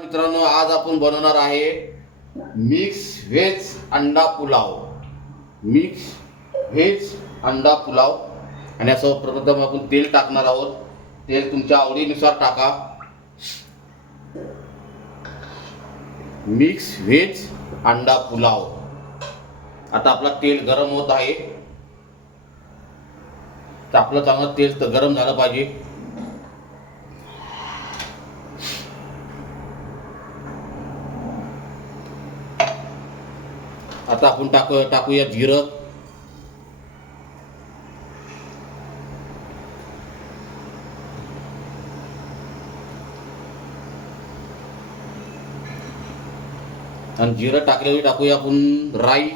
मित्रांनो, आज आपण बनवणार आहे मिक्स व्हेज अंडा पुलाव. मिक्स व्हेज अंडा पुलाव. आणि सर्वप्रथम आपण तेल टाकणार आहोत. तेल तुमच्या आवडीनुसार टाका. मिक्स व्हेज अंडा पुलाव. आता आपला तेल गरम होत आहे. तर आपलं चांगलं तेल तर गरम झालं पाहिजे. आता आपण टाकूया जिरं. आणि जिरं टाकल्यावर टाकूया आपण राई.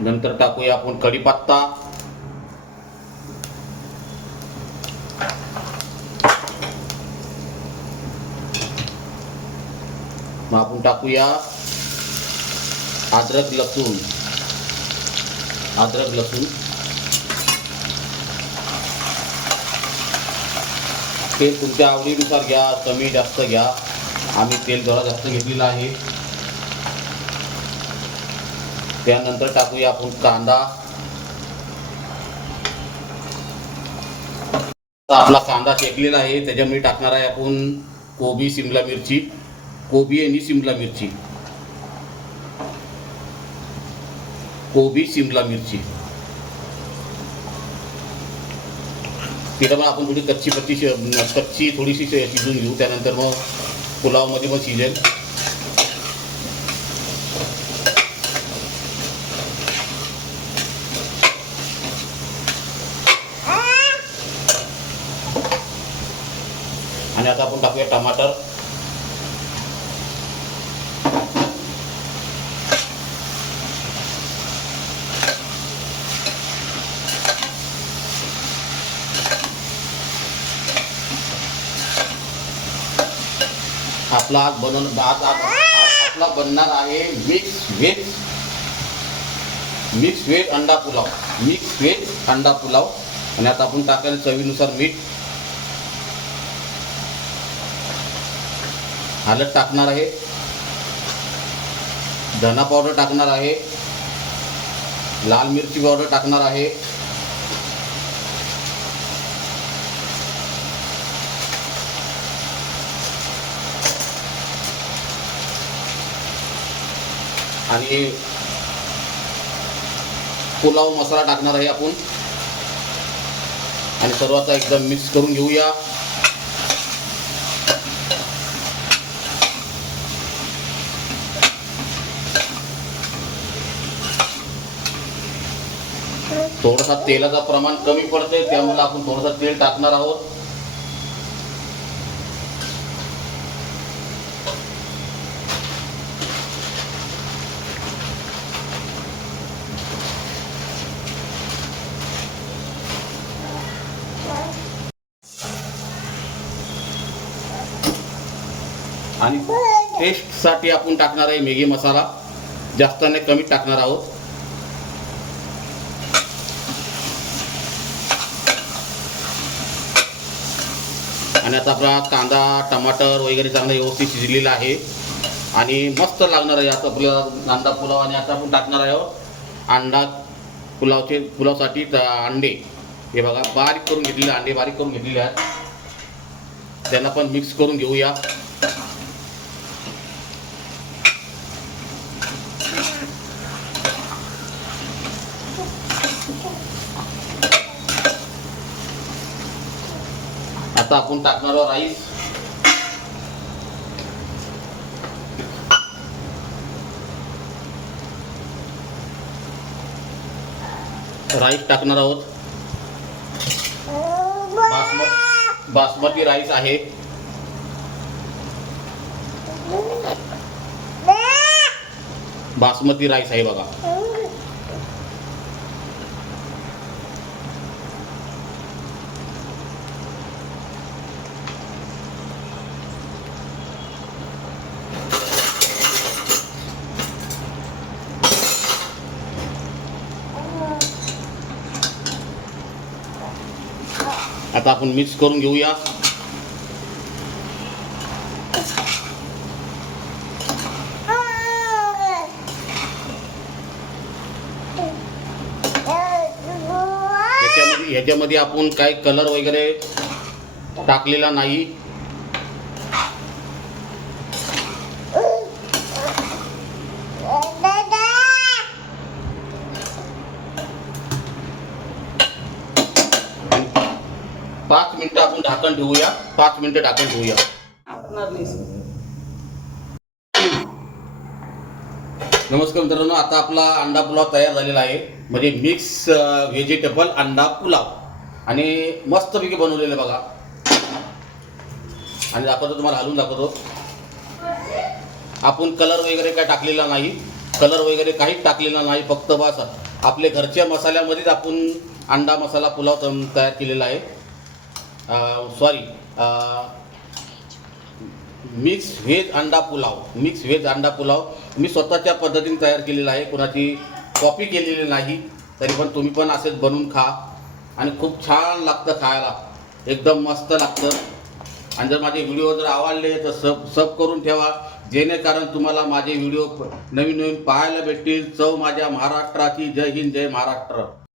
नंतर टाकूया आपण कढीपत्ता. मग आपण टाकूया अद्रक लसूण. तेल तुमच्या आवडीनुसार घ्या, कमी जास्त घ्या. आम्ही तेल जरा जास्त घेतलेलं आहे. त्यानंतर टाकूया आपण कांदा. आपला कांदा शेकलेला आहे. त्याच्यामध्ये टाकणार आहे आपण कोबी शिमला मिरची. कोबी आणि शिमला मिरची. तिला पण आपण थोडी कच्ची थोडीशी शिजून घेऊ. त्यानंतर मग पुलावमध्ये मग शिजेल. आणि आता आपण टाकूया टमाटर. आपला आज आपला बनणार आहे मिक्स व्हेज अंडा पुलाव. आणि आता आपण टाकायला चवीनुसार मीठ. हळद टाकणार आहे. धना पावडर टाकणार आहे. लाल मिरची पावडर टाकणार आहे. आणि पुलाव मसाला टाकणार आहे आपण. आणि सर्वांचा एकदम मिक्स करून घेऊया. थोडासा तेलाचं प्रमाण कमी पडते, त्यामुळे आपण थोडंसं तेल टाकणार आहोत. आणि टेस्टसाठी आपण टाकणार आहे मॅगी मसाला. जास्त नाही, कमी टाकणार आहोत. आणि आता आपला कांदा टमाटर वगैरे चांगलं व्यवस्थित शिजलेला आहे आणि मस्त लागणार आहे आता आपल्याला अंडा पुलाव. आणि आता आपण टाकणार आहोत अंडा पुलावसाठी अंडे. हे बघा, बारीक करून घेतलेले आहेत. त्यांना पण मिक्स करून घेऊया. आता आपण टाकणार आहोत राईस. टाकणार आहोत. बासमती राईस आहे. बासमती राईस आहे बघा. आता आपण मिक्स करून घेऊया. ह्याच्यामध्ये आपण काही कलर वगैरे टाकलेला नाही. पाच मिनिटं आपण ढाकण ठेवूया. 5 मिनिटं ढाकण ठेवूया. नमस्कार मित्रांनो, आता आपला अंडा पुलाव तयार झालेला आहे. म्हणजे मिक्स व्हेजिटेबल अंडा पुलाव आणि मस्तपैकी बनवलेलं आहे बघा. आणि दाखवतो, तुम्हाला हलवून दाखवतो. आपण कलर वगैरे काय टाकलेला नाही. कलर वगैरे काहीच टाकलेला नाही. फक्त बस आपले घरच्या मसाल्यामध्येच आपण अंडा मसाला पुलाव तयार केलेला आहे. सॉरी, मिक्स व्हेज अंडा पुलाव. मिक्स व्हेज अंडा पुलाव मी स्वतःच्या पद्धतीने तयार केलेला आहे. कोणाची कॉपी केलेली नाही. तरी पण तुम्ही पण असेच बनवून खा आणि खूप छान लागतं खायला. एकदम मस्त लागतं. आणि जर माझे व्हिडिओ जर आवडले तर सब करून ठेवा, जेणेकरून तुम्हाला माझे व्हिडिओ नवीन नवीन पाहायला भेटतील. चव माझ्या महाराष्ट्राची. जय हिंद, जय महाराष्ट्र.